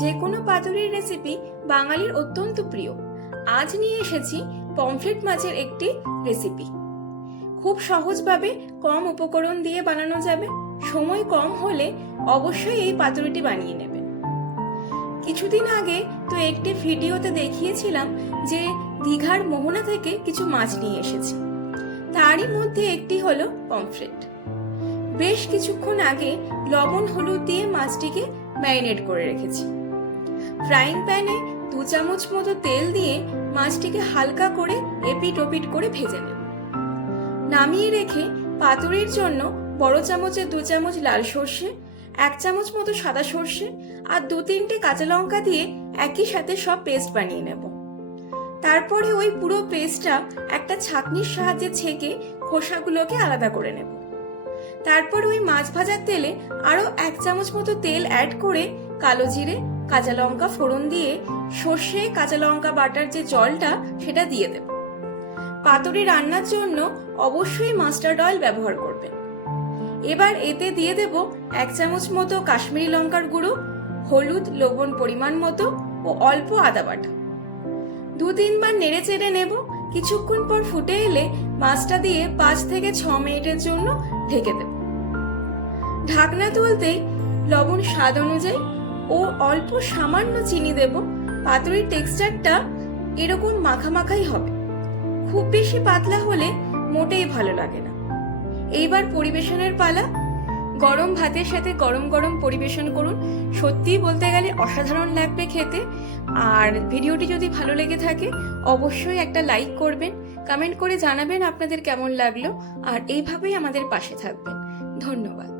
যে কোনো পাতুরির রেসিপি বাঙালির অত্যন্ত প্রিয়। আজ নিয়ে এসেছি পমফ্রেট মাছের একটি রেসিপি। খুব সহজভাবে কম উপকরণ দিয়ে বানানো যাবে। সময় কম হলে অবশ্যই এই পাতুরিটি বানিয়ে নেবেন। কিছুদিন আগে তো একটি ভিডিওতে দেখিয়েছিলাম যে দীঘার মোহনা থেকে কিছু মাছ নিয়ে এসেছি, তারই মধ্যে একটি হলো পমফ্রেট। বেশ কিছুক্ষণ আগে লবণ হলুদ দিয়ে মাছটিকে ম্যারিনেট করে রেখেছি। ফ্রাইং প্যানে 2 চামচ মতো তেল দিয়ে মাছটিকে হালকা করে এপিট ওপিট করে ভেজে নেব। নামিয়ে রেখে পাতুরির জন্য বড় চামচে 2 চামচ লাল সর্ষে, 1 চামচ মতো সাদা সর্ষে আর 2-3টে কাঁচা লঙ্কা দিয়ে একই সাথে সব পেস্ট বানিয়ে নেব। তারপরে ওই পুরো পেস্টটা একটা ছাঁকনির সাহায্যে ছেঁকে খোসাগুলোকে আলাদা করে নেব। তারপর ওই মাছ ভাজার তেলে আরো 1 চামচ মতো তেল অ্যাড করে কালো জিরে, কাঁচা লঙ্কা ফোড়ন দিয়ে সর্ষে কাঁচা লঙ্কা বাটার যে জলটা সেটা দিয়ে দেব। পাতুরি রান্নার জন্য অবশ্যই মাস্টার্ড অয়েল ব্যবহার করবেন। এবার এতে দিয়ে দেব 1 চামচ মতো কাশ্মীরি লঙ্কার গুঁড়ো, হলুদ লবণ পরিমাণ মতো ও অল্প আদা বাটা। 2-3 বার নেড়ে চেড়ে নেব। কিছুক্ষণ পর ফুটে এলে মাছটা দিয়ে 5 থেকে 6 মিনিটের জন্য ঢেকে দেব। ঢাকনা তুলতেই লবণ স্বাদ অনুযায়ী ও অল্প সামান্য চিনি দেব। পাতুরির টেক্সচারটা এরকম মাখামাখাই হবে, খুব বেশি পাতলা হলে মোটেই ভালো লাগে না। এইবার পরিবেশনের পালা। গরম ভাতের সাথে গরম গরম পরিবেশন করুন। সত্যিই বলতে গেলে অসাধারণ লাগবে খেতে। আর ভিডিওটি যদি ভালো লেগে থাকে অবশ্যই একটা লাইক করবেন, কমেন্ট করে জানাবেন আপনাদের কেমন লাগলো, আর এইভাবেই আমাদের পাশে থাকবেন। ধন্যবাদ।